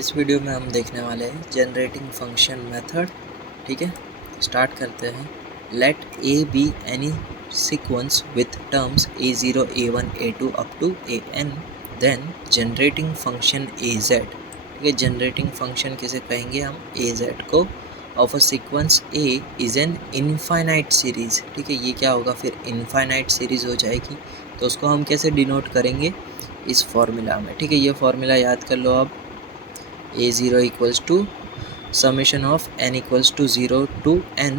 इस वीडियो में हम देखने वाले हैं जनरेटिंग फंक्शन मेथड। ठीक है, स्टार्ट करते हैं। Let a be any sequence with terms a0 a1 a2 up to an, then generating function az। ठीक है, जनरेटिंग फंक्शन किसे कहेंगे हम? az को। Of a sequence a is an infinite series. ठीक है, ये क्या होगा फिर? इनफाइनाइट सीरीज़ हो जाएगी। तो उसको हम कैसे डिनोट करेंगे? इस फॉर्मूला में। ठीक है, ये फॉर्मूला याद कर लो आप। a0 equals to summation of n equals to 0 to n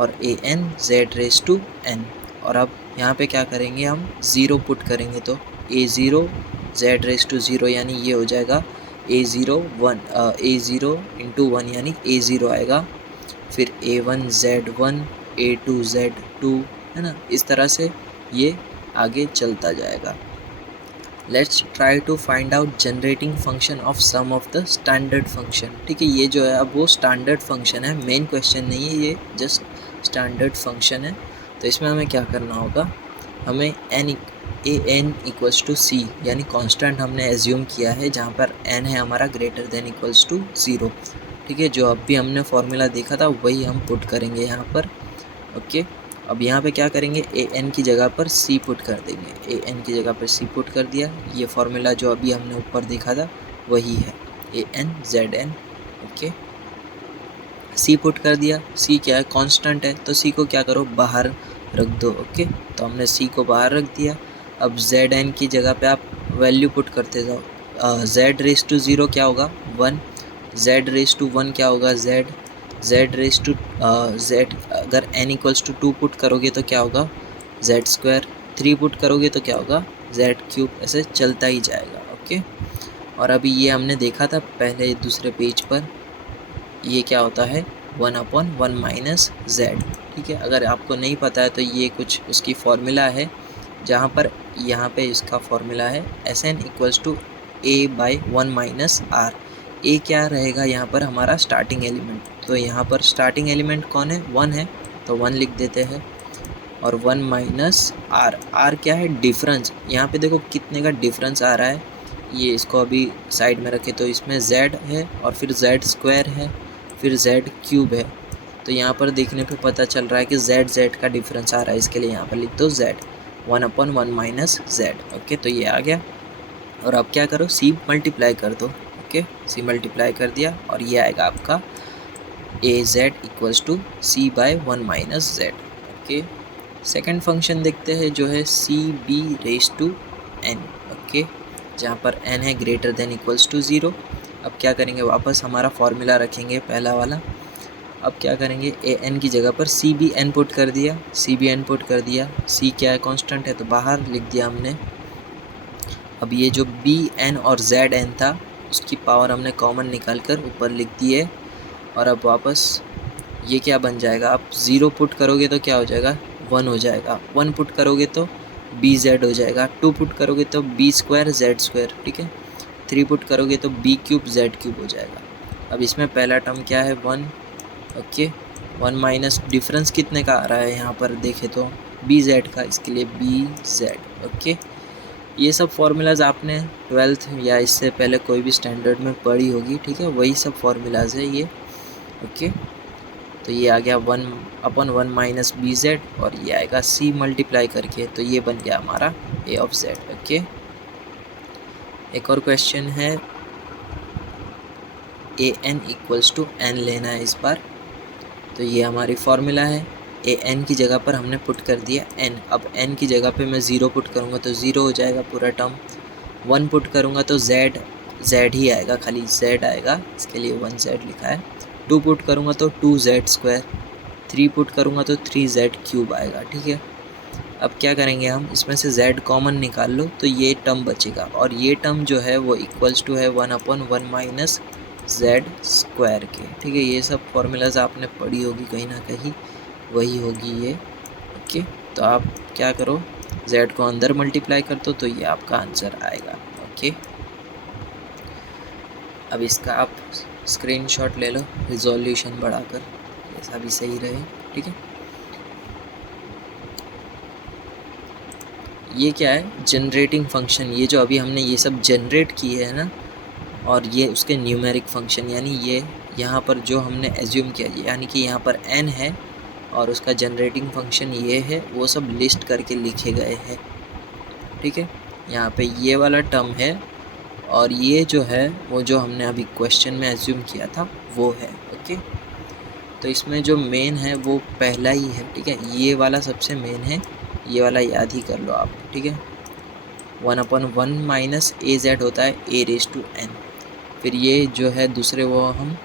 और an z raise to n। और अब यहाँ पे क्या करेंगे हम? 0 पुट करेंगे तो a0 z रेज टू 0 यानी ये हो जाएगा a0 इंटू 1 यानी a0 आएगा। फिर a1 z1 a2 z2, है ना? इस तरह से ये आगे चलता जाएगा। Let's try to find out generating function of some of the standard function. ठीक है, ये जो है अब वो स्टैंडर्ड फंक्शन है, मेन क्वेश्चन नहीं है, ये जस्ट स्टैंडर्ड फंक्शन है। तो इसमें हमें क्या करना होगा? हमें n इक्वल्स टू सी यानी कांस्टेंट हमने एज्यूम किया है, जहाँ पर n है हमारा ग्रेटर देन इक्वल्स टू 0। ठीक है, जो अब भी हमने फॉर्मूला देखा था वही हम पुट करेंगे यहाँ पर। ओके, अब यहाँ पे क्या करेंगे? ए एन की जगह पर सी पुट कर देंगे। ए एन की जगह पर सी पुट कर दिया। ये फॉर्मूला जो अभी हमने ऊपर देखा था वही है, A N Z N. Okay, C put कर दिया। सी क्या है? कांस्टेंट है, तो सी को क्या करो? बाहर रख दो। ओके, तो हमने सी को बाहर रख दिया। अब जेड एन की जगह पे आप वैल्यू पुट करते जाओ। जेड रेज टू 0 क्या होगा? 1। जेड रेज टू 1 क्या होगा? जेड रेज टू जेड, अगर n इक्वल्स टू 2 पुट करोगे तो क्या होगा? Z square. 3 पुट करोगे तो क्या होगा? Z cube. ऐसे चलता ही जाएगा। ओके, और अभी ये हमने देखा था पहले दूसरे पेज पर, ये क्या होता है? 1/1 माइनस जेड। ठीक है, अगर आपको नहीं पता है तो ये कुछ उसकी फॉर्मूला है, जहाँ पर यहाँ पे इसका फॉर्मूला है Sn equals to a/1 minus R. A क्या रहेगा यहाँ पर? हमारा स्टार्टिंग एलिमेंट। तो यहाँ पर स्टार्टिंग एलिमेंट कौन है? 1 है, तो 1 लिख देते हैं। और 1 माइनस आर। आर क्या है? डिफरेंस। यहाँ पे देखो कितने का डिफरेंस आ रहा है। ये इसको अभी साइड में रखे तो इसमें z है और फिर z स्क्वायर है, फिर z क्यूब है। तो यहाँ पर देखने पे पता चल रहा है कि z का डिफरेंस आ रहा है, इसके लिए यहाँ पर लिख दो z 1/1 माइनस z। ओके, तो ये आ गया। और अब क्या करो? सी मल्टीप्लाई कर दो। ओके, सी मल्टीप्लाई कर दिया और ये आएगा आपका A Z equals to c/1 minus Z. Okay, second function देखते हैं जो है C B raise to n। Okay, जहाँ पर n है ग्रेटर देन इक्वल्स टू 0। अब क्या करेंगे? वापस हमारा फॉर्मूला रखेंगे पहला वाला। अब क्या करेंगे? ए एन की जगह पर सी बी एन पुट कर दिया। सी बी एन पुट कर दिया। सी क्या है? कांस्टेंट है, तो बाहर लिख दिया हमने। अब ये जो बी एन और जेड एन था उसकी पावर हमने कॉमन निकाल कर ऊपर लिख दी है। और अब वापस ये क्या बन जाएगा? आप 0 पुट करोगे तो क्या हो जाएगा? 1 हो जाएगा। 1 पुट करोगे तो बी जेड हो जाएगा। 2 पुट करोगे तो बी स्क्वायर जेड स्क्वायर। ठीक है, 3 पुट करोगे तो बी क्यूब जेड क्यूब हो जाएगा। अब इसमें पहला टर्म क्या है? 1। ओके, 1 माइनस डिफरेंस कितने का आ रहा है यहाँ पर देखे तो? बी जेड का, इसके लिए बी जेड। ओके, ये सब फार्मूलाज आपने 12th या इससे पहले कोई भी स्टैंडर्ड में पढ़ी होगी। ठीक है, वही सब फार्मूलाज है ये। ओके, तो ये आ गया 1/1 माइनस बी जेड और ये आएगा सी मल्टीप्लाई करके, तो ये बन गया हमारा ए ऑफ जेड। ओके, एक और क्वेश्चन है, A N equals to N लेना है इस बार। तो ये हमारी फॉर्मूला है। ए एन की जगह पर हमने पुट कर दिया n। अब n की जगह पे मैं 0 पुट करूँगा तो 0 हो जाएगा पूरा टर्म। 1 पुट करूँगा तो z ही आएगा, खाली z आएगा, इसके लिए 1z लिखा है। 2 पुट करूँगा तो 2z स्क्वायर। 3 पुट करूँगा तो 3z क्यूब आएगा। ठीक है, अब क्या करेंगे हम? इसमें से z कॉमन निकाल लो तो ये टर्म बचेगा, और ये टर्म जो है वो इक्वल्स टू है 1/1 माइनस जेड स्क्वायर के। ठीक है, ये सब फॉर्मूलाज आपने पढ़ी होगी कहीं ना कहीं, वही होगी ये। ओके, तो आप क्या करो? z को अंदर मल्टीप्लाई कर दो तो ये आपका आंसर आएगा। ओके, अब इसका आप स्क्रीनशॉट ले लो रिजोल्यूशन बढ़ाकर, ऐसा भी सही रहे। ठीक है, ये क्या है? Generating function. ये जो अभी हमने ये सब जनरेट किए है ना, और ये उसके न्यूमेरिक फंक्शन, यानी ये यहाँ पर जो हमने एज्यूम किया, यानी कि यहाँ पर n है और उसका जनरेटिंग फंक्शन ये है, वो सब लिस्ट करके लिखे गए हैं। ठीक है, यहाँ पे ये वाला टर्म है और ये जो है वो जो हमने अभी क्वेश्चन में एज्यूम किया था वो है। ओके, तो इसमें जो मेन है वो पहला ही है। ठीक है, ये वाला सबसे मेन है, ये वाला याद ही कर लो आप। ठीक है, 1/1 माइनस ए जेड होता है a⁻n। फिर ये जो है दूसरे वो हम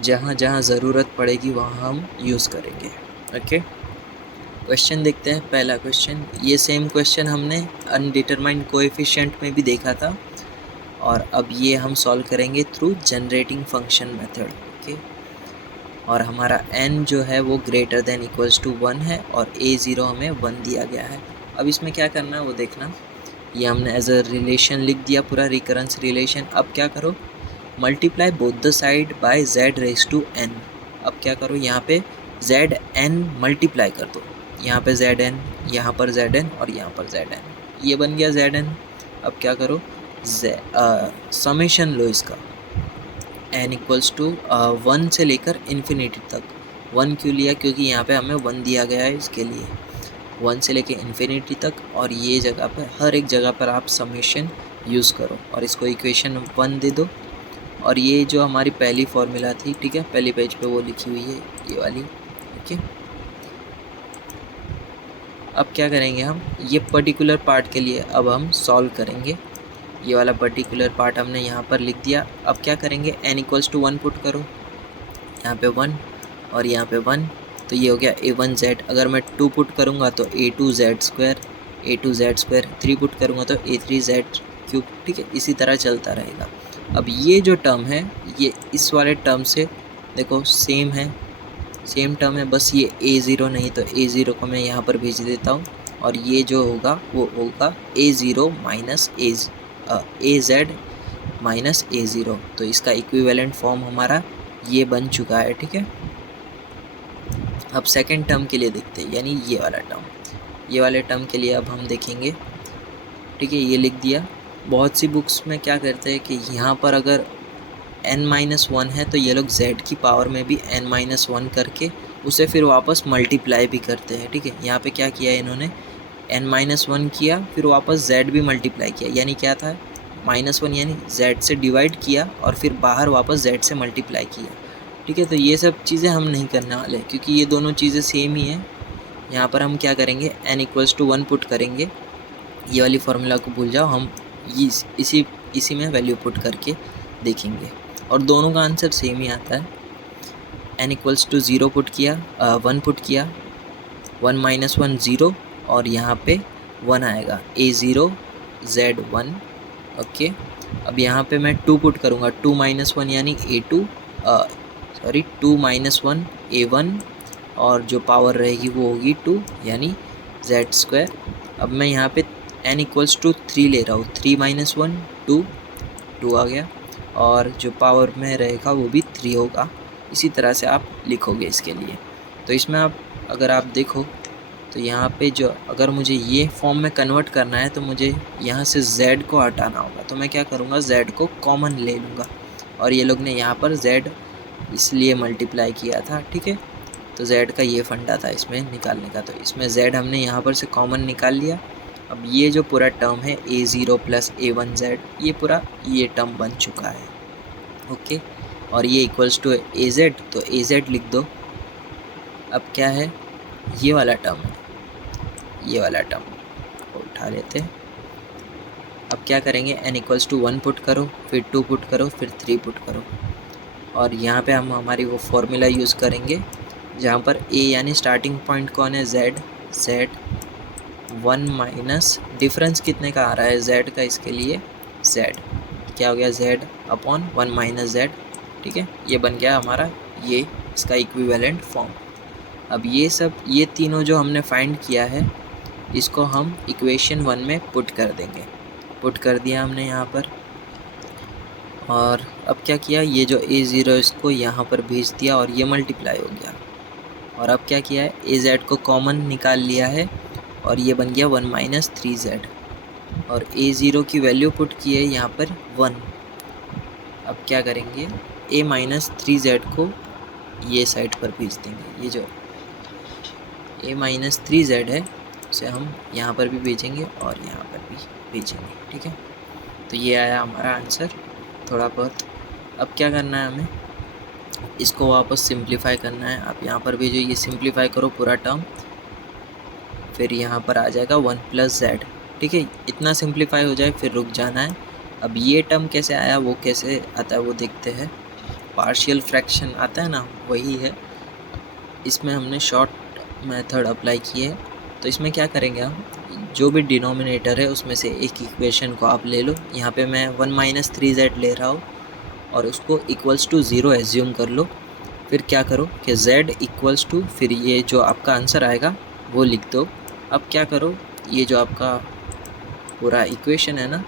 जहाँ जहाँ ज़रूरत पड़ेगी वहाँ हम यूज़ करेंगे। ओके, क्वेश्चन देखते हैं। पहला क्वेश्चन, ये सेम क्वेश्चन हमने अनडिटरमाइंड कोएफिशिएंट में भी देखा था और अब ये हम सॉल्व करेंगे through generating function method. Okay, और हमारा n जो है वो ग्रेटर देन इक्वल्स टू 1 है और a0 हमें 1 दिया गया है। अब इसमें क्या करना है वो देखना। ये हमने एज अ रिलेशन लिख दिया, पूरा रिकरेंस रिलेशन। अब क्या करो, multiply both the side by z⁻n। अब क्या करो, यहाँ पे zn मल्टीप्लाई कर दो, यहाँ पे zn, यहाँ पर zn और यहाँ पर zn, ये बन गया zn। अब क्या करो, समेशन लो इसका, n इक्वल्स टू 1 से लेकर इन्फिनिटी तक। 1 क्यों लिया, क्योंकि यहाँ पे हमें 1 दिया गया है, इसके लिए 1 से लेकर इन्फिनिटी तक। और ये जगह पर, हर एक जगह पर आप समेशन यूज़ करो और इसको इक्वेशन 1 दे दो। और ये जो हमारी पहली फॉर्मूला थी, ठीक है, पहली पेज पे वो लिखी हुई है, ये वाली। ओके, अब क्या करेंगे हम, ये पर्टिकुलर पार्ट के लिए अब हम सॉल्व करेंगे। ये वाला पर्टिकुलर पार्ट हमने यहाँ पर लिख दिया। अब क्या करेंगे, n इक्वल्स टू 1 पुट करो, यहाँ पे 1 और यहाँ पे 1, तो ये हो गया a1z। अगर मैं 2 पुट करूँगा तो a2z², a2z², 3 पुट करूँगा तो a3z³। ठीक है, इसी तरह चलता रहेगा। अब ये जो टर्म है ये इस वाले टर्म से देखो सेम है, सेम टर्म है, बस ये a0 नहीं, तो a0 को मैं यहाँ पर भेज देता हूँ और ये जो होगा वो होगा a0 minus az minus a0। तो इसका इक्विवेलेंट फॉर्म हमारा ये बन चुका है। ठीक है, अब सेकंड टर्म के लिए देखते हैं, यानी ये वाला टर्म, ये वाले टर्म के लिए अब हम देखेंगे। ठीक है, ये लिख दिया। बहुत सी बुक्स में क्या करते हैं कि यहाँ पर अगर n-1 है तो ये लोग z की पावर में भी n-1 करके उसे फिर वापस मल्टीप्लाई भी करते हैं। ठीक है, यहाँ पे क्या किया इन्होंने, n-1 किया, फिर वापस z भी मल्टीप्लाई किया, यानी क्या था, -1, यानी z से डिवाइड किया और फिर बाहर वापस z से मल्टीप्लाई किया। ठीक है, तो ये सब चीज़ें हम नहीं करने वाले क्योंकि ये दोनों चीज़ें सेम ही हैं। यहाँ पर हम क्या करेंगे, n इक्वल्स टू 1 पुट करेंगे, ये वाली फार्मूला को भूल जाओ, हम इसी में वैल्यू पुट करके देखेंगे और दोनों का आंसर सेम ही आता है। n इक्वल्स टू 0 पुट किया, 1 पुट किया, 1 - 1 0 और यहाँ पे 1 आएगा, a0 z1। ओके, अब यहाँ पे मैं 2 पुट करूँगा, 2 - 1 यानी a2, 2 - 1 a1 और जो पावर रहेगी वो होगी 2 यानी z²। अब मैं यहाँ पे n इक्वल्स टू 3 ले रहा हूँ, 3 - 1 2 आ गया और जो पावर में रहेगा वो भी 3 होगा। इसी तरह से आप लिखोगे इसके लिए। तो इसमें अगर आप देखो तो यहाँ पे जो, अगर मुझे ये फॉर्म में कन्वर्ट करना है तो मुझे यहाँ से z को हटाना होगा। तो मैं क्या करूँगा, z को कॉमन ले लूँगा और ये लोग ने यहाँ पर z इसलिए मल्टीप्लाई किया था। ठीक है, तो z का ये फंडा था इसमें निकालने का, तो इसमें z हमने यहाँ पर से कॉमन निकाल लिया। अब ये जो पूरा टर्म है a0 + a1z, ये पूरा ये टर्म बन चुका है। ओके, और ये इक्वल्स टू az, तो az लिख दो। अब क्या है, ये वाला टर्म है, ये वाला टर्म को उठा लेते हैं। अब क्या करेंगे, n इक्वल्स टू 1 पुट करो, फिर 2 पुट करो, फिर 3 पुट करो और यहाँ पे हम हमारी वो फॉर्मूला यूज़ करेंगे जहाँ पर a यानी स्टार्टिंग पॉइंट कौन है, z 1 माइनस डिफरेंस कितने का आ रहा है z का, इसके लिए z क्या हो गया, z/1 माइनस z। ठीक है, ये बन गया हमारा ये इसका इक्विवेलेंट फॉर्म। अब ये तीनों जो हमने फाइंड किया है इसको हम इक्वेशन 1 में पुट कर देंगे। पुट कर दिया हमने यहाँ पर और अब क्या किया, ये जो a0 इसको यहाँ पर भेज दिया और ये मल्टीप्लाई हो गया। और अब क्या किया है, az को कॉमन निकाल लिया है और ये बन गया 1 - 3z और a0 की वैल्यू पुट की है यहाँ पर 1। अब क्या करेंगे, a माइनस 3z को ये साइड पर भेज देंगे। ये जो a माइनस 3z है उसे हम यहाँ पर भी भेजेंगे और यहाँ पर भी भेजेंगे, ठीक है। तो ये आया हमारा आंसर थोड़ा बहुत। अब क्या करना है हमें, इसको वापस सिंप्लीफाई करना है। आप यहाँ पर भी जो ये सिंप्लीफाई करो पूरा टर्म, फिर यहाँ पर आ जाएगा 1 प्लस जेड, ठीक है। इतना सिंप्लीफाई हो जाए फिर रुक जाना है। अब ये टर्म कैसे आया, वो कैसे आता है वो देखते हैं। पार्शियल फ्रैक्शन आता है ना, वही है। इसमें हमने शॉर्ट मेथड अप्लाई की है। तो इसमें क्या करेंगे हम, जो भी डिनोमिनेटर है उसमें से एक इक्वेशन को आप ले लो। यहाँ पे मैं 1 माइनस 3z ले रहा हूँ और उसको इक्वल्स टू 0 एज्यूम कर लो। फिर क्या करो कि z इक्वल्स टू, फिर ये जो आपका आंसर आएगा वो लिख दो। अब क्या करो, ये जो आपका पूरा इक्वेशन है ना,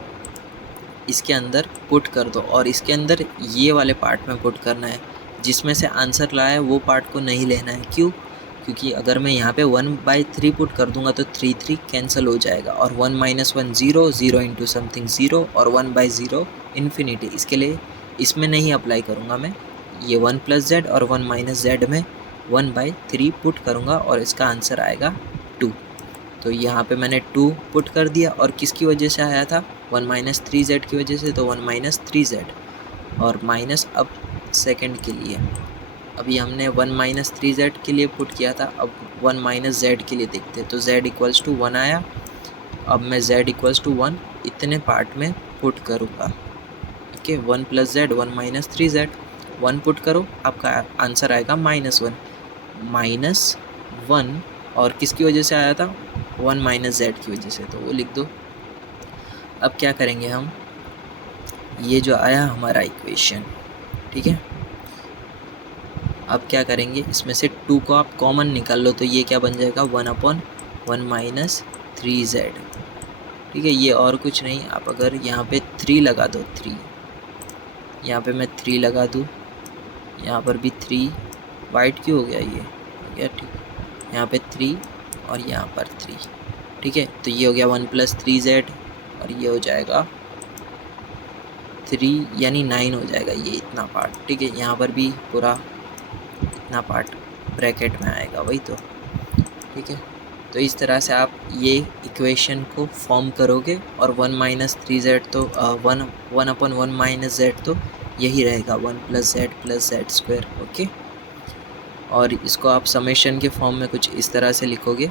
इसके अंदर पुट कर दो और इसके अंदर ये वाले पार्ट में पुट करना है। जिसमें से आंसर लाया है वो पार्ट को नहीं लेना है। क्यों? क्योंकि अगर मैं यहाँ पे 1/3 पुट कर दूंगा तो 3 कैंसिल हो जाएगा और 1 माइनस 1 0, 0 इंटू समथिंग 0 और 1/0 इन्फिनिटी। इसके लिए इसमें नहीं अप्लाई करूँगा मैं, ये 1 प्लस जेड और 1 माइनस जेड में 1/3 पुट करूँगा और इसका आंसर आएगा 2। तो यहाँ पे मैंने 2 पुट कर दिया और किसकी वजह से आया था, 1 माइनस 3z की वजह से, तो 1 माइनस 3z और माइनस अब सेकंड के लिए। अभी हमने 1 माइनस 3z के लिए पुट किया था, अब 1 माइनस z के लिए देखते हैं। तो z इक्वल्स टू 1 आया। अब मैं z इक्वल्स टू 1 इतने पार्ट में पुट करूँगा, ठीक है। 1 plus Z 1 minus 3z, 1 put करो, आपका आंसर आएगा -1। -1 और किसकी वजह से आया था, 1 माइनस जेड की वजह से, तो वो लिख दो। अब क्या करेंगे हम, ये जो आया हमारा इक्वेशन, ठीक है। अब क्या करेंगे, इसमें से 2 को आप कॉमन निकाल लो तो ये क्या बन जाएगा, 1/1 माइनस 3z, ठीक है। ये और कुछ नहीं, आप अगर यहाँ पे 3 लगा दो, 3 यहाँ पे मैं 3 लगा दूँ, यहाँ पर भी 3, वाइट क्यों हो गया ये, हो गया ठीक। यहाँ पे 3 और यहाँ पर 3, ठीक है। तो ये हो गया 1 प्लस 3z और ये हो जाएगा 3 यानी 9 हो जाएगा ये इतना पार्ट, ठीक है। यहाँ पर भी पूरा इतना पार्ट ब्रैकेट में आएगा, वही तो, ठीक है। तो इस तरह से आप ये इक्वेशन को फॉर्म करोगे और 1 माइनस 3z तो 1/1 माइनस जेड तो यही रहेगा, 1 प्लस जेड स्क्वायर, ओके। और इसको आप समेशन के फॉर्म में कुछ इस तरह से लिखोगे।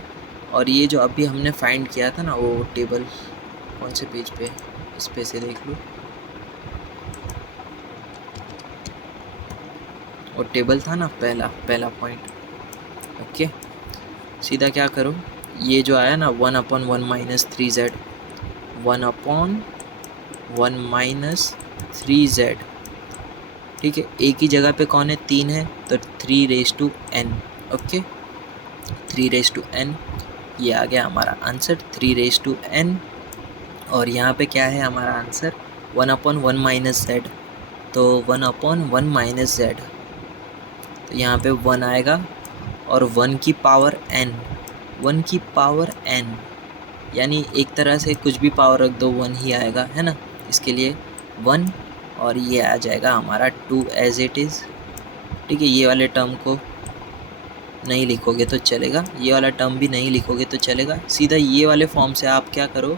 और ये जो अभी हमने फाइंड किया था ना, वो टेबल कौन से पेज पे, इस पे से देख लो, वो टेबल था ना पहला पॉइंट, ओके। सीधा क्या करो, ये जो आया ना 1/1 माइनस 3z, 1/1 माइनस 3z, ठीक है। एक ही जगह पे कौन है, 3 है, तो 3n, ओके। 3n, ये आ गया हमारा आंसर 3n। और यहाँ पे क्या है हमारा आंसर, 1/1 माइनस जेड, तो 1/1 माइनस जेड, तो यहाँ पे 1 आएगा और 1 की पावर n, 1 की पावर n, यानी एक तरह से कुछ भी पावर रख दो 1 ही आएगा, है ना। इसके लिए 1 और ये आ जाएगा हमारा 2 एज इट इज़, ठीक है। ये वाले टर्म को नहीं लिखोगे तो चलेगा, ये वाला टर्म भी नहीं लिखोगे तो चलेगा। सीधा ये वाले फॉर्म से आप क्या करो,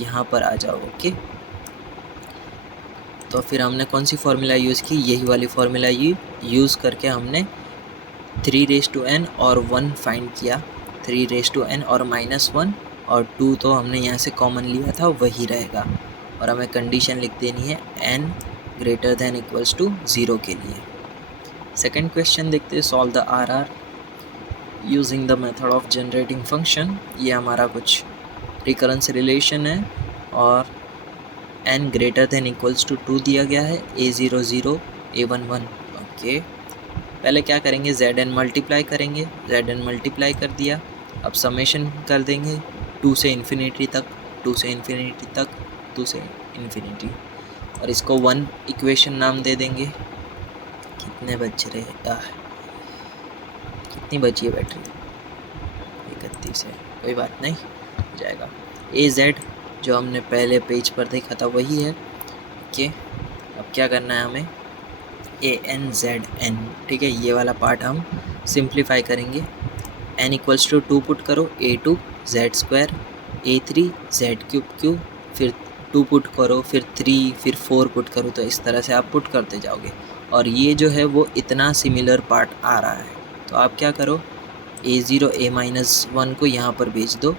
यहाँ पर आ जाओ, ओके। तो फिर हमने कौन सी फार्मूला यूज़ की, यही वाली फार्मूला यूज़ करके हमने 3n और 1 फाइंड किया। 3n और -1 और 2 तो हमने यहाँ से कॉमन लिया था, वही रहेगा। और हमें कंडीशन लिख देनी है n greater than equals to 0 के लिए। सेकेंड क्वेश्चन देखते हैं, solve the RR using the method of generating function. ये हमारा कुछ रिकरेंस रिलेशन है और n greater than equals to 2 दिया गया है, a0 0 a1 1, ओके। पहले क्या करेंगे, zn मल्टीप्लाई करेंगे, zn मल्टीप्लाई कर दिया। अब समेशन कर देंगे 2 से इन्फिनिटी तक, 2 से इन्फिनिटी तक, 2 से इन्फिनिटी, और इसको 1 इक्वेशन नाम दे देंगे। कितने बच रहे, कितनी बची है बैटरी, 31 है, कोई बात नहीं, हो जाएगा। az जो हमने पहले पेज पर देखा था वही है, ओके। अब क्या करना है हमें, ए एन जेड एन, ठीक है, ये वाला पार्ट हम सिंप्लीफाई करेंगे। n इक्वल्स टू 2 पुट करो, a2 Z square, a3 Z cube cube, फिर 2 पुट करो, फिर 3, फिर 4 पुट करो, तो इस तरह से आप पुट करते जाओगे। और ये जो है वो इतना सिमिलर पार्ट आ रहा है, तो आप क्या करो, a0 a-1 को यहाँ पर भेज दो,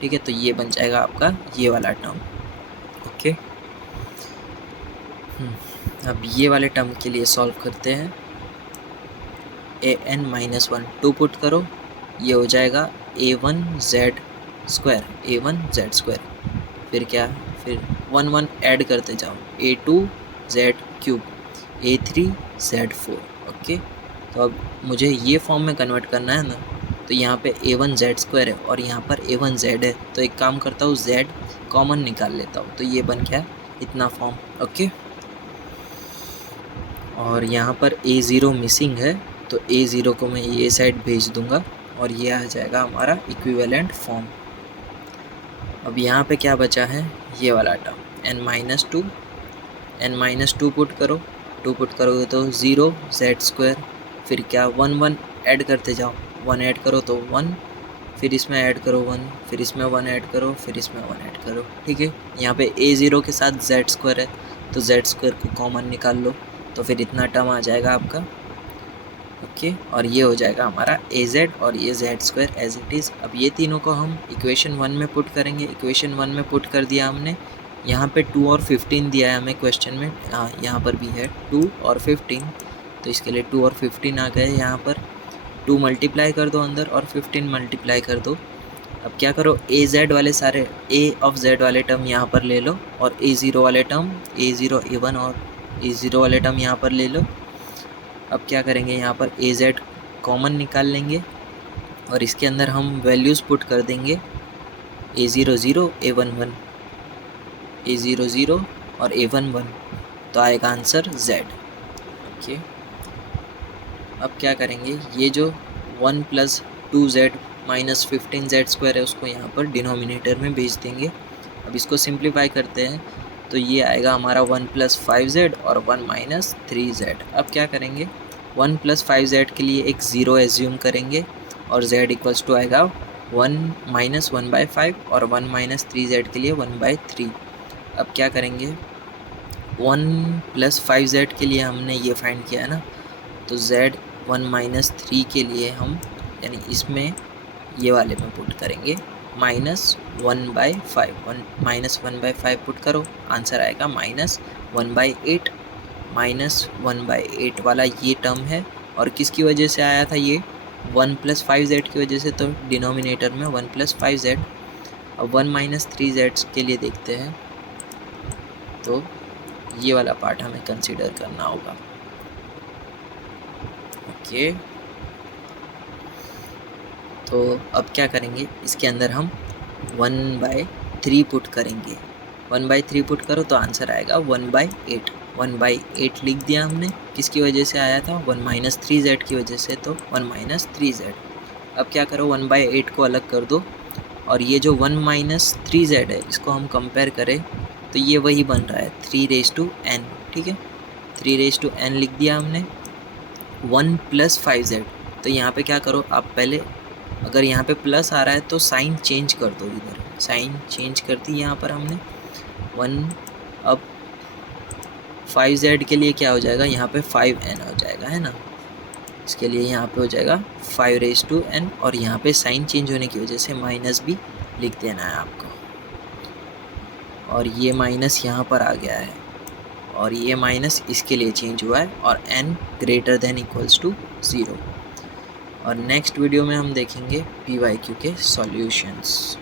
ठीक है, तो ये बन जाएगा आपका ये वाला टर्म। ओके, अब ये वाले टर्म के लिए सॉल्व करते हैं। an-1 2 पुट करो, ये हो जाएगा a1 Z square, a1 Z square, फिर क्या, फिर 1 1 ऐड करते जाओ, a2 Z cube, a3 Z 4। Okay, तो अब मुझे ये फॉर्म में कन्वर्ट करना है ना, तो यहाँ पे a1 जेड स्क्वायर है और यहाँ पर a1 जेड है, तो एक काम करता हूँ, z कॉमन निकाल लेता हूँ, तो ये बन गया इतना फॉर्म। ओके, और यहाँ पर a0 मिसिंग है, तो a0 को मैं ये साइड भेज दूँगा और ये आ जाएगा हमारा इक्विवेलेंट फॉर्म। अब यहाँ पे क्या बचा है, ये वाला टर्म n-2, n-2 पुट करो, 2 पुट करोगे तो 0 जेड स्क्वायर, फिर क्या 1 1 ऐड करते जाओ, 1 ऐड करो तो 1, फिर इसमें ऐड करो 1, फिर इसमें 1 ऐड करो, फिर इसमें 1 ऐड करो, ठीक है। यहाँ पे a0 के साथ जेड स्क्वायर है, तो जेड स्क्वायर को कॉमन निकाल लो, तो फिर इतना टर्म आ जाएगा आपका। ओके, और ये हो जाएगा हमारा az और ये Z square as it is. अब ये तीनों को हम इक्वेशन 1 में पुट करेंगे। इक्वेशन 1 में पुट कर दिया हमने, यहाँ पे 2 और 15 दिया है हमें क्वेश्चन में, हाँ यहाँ पर भी है 2 और 15, तो इसके लिए 2 और 15 आ गए। यहाँ पर 2 मल्टीप्लाई कर दो अंदर और 15 मल्टीप्लाई कर दो। अब क्या करो, az वाले सारे a ऑफ z वाले टर्म यहाँ पर ले लो, और a0 वाले टर्म a0 a1 और a0 वाले टर्म यहाँ पर ले लो। अब क्या करेंगे, यहाँ पर az कॉमन निकाल लेंगे और इसके अंदर हम वैल्यूज़ पुट कर देंगे, a0 0 a1 1, a0 0 और a1 1, तो आएगा आंसर z। ओके, अब क्या करेंगे, ये जो 1 + 2z माइनस 15z स्क्वायर है उसको यहाँ पर डिनोमिनेटर में भेज देंगे। अब इसको सिंप्लीफाई करते हैं, तो ये आएगा हमारा 1 + 5z और 1 - 3z। अब क्या करेंगे, 1 + 5z के लिए एक 0 एज्यूम करेंगे और z इक्वल्स टू आएगा 1 - 1/5 और 1 - 3z के लिए 1/3। अब क्या करेंगे, 1 + 5z के लिए हमने ये फाइंड किया है ना, तो z 1 - 3 के लिए हम यानी इसमें ये वाले में पुट करेंगे -1/5, -1/5 पुट करो, आंसर आएगा -1/8। -1/8 वाला ये टर्म है, और किसकी वजह से आया था ये, 1 + 5z की वजह से, तो डिनोमिनेटर में 1 + 5z। अब 1 - 3z के लिए देखते हैं, तो ये वाला पार्ट हमें कंसीडर करना होगा। ओके, तो अब क्या करेंगे, इसके अंदर हम 1/3 पुट करेंगे। 1/3 पुट करो तो आंसर आएगा 1/8। 1/8 लिख दिया हमने, किसकी वजह से आया था, 1 - 3z की वजह से, तो 1 - 3z। अब क्या करो, 1/8 को अलग कर दो, और ये जो 1 - 3z है इसको हम कंपेयर करें तो ये वही बन रहा है 3n, ठीक है, 3n लिख दिया हमने। 1 + 5z, तो यहाँ पे क्या करो आप, पहले अगर यहाँ पे प्लस आ रहा है तो साइन चेंज कर दो, इधर साइन चेंज कर दी यहाँ पर हमने 1। अब 5z के लिए क्या हो जाएगा, यहाँ पे 5n हो जाएगा, है ना, इसके लिए यहाँ पे हो जाएगा 5n, और यहाँ पे साइन चेंज होने की वजह से माइनस भी लिख देना है आपको, और ये माइनस यहाँ पर आ गया है, और ये माइनस इसके लिए चेंज हुआ है, और n > 0। और नेक्स्ट वीडियो में हम देखेंगे PYQ के सॉल्यूशंस।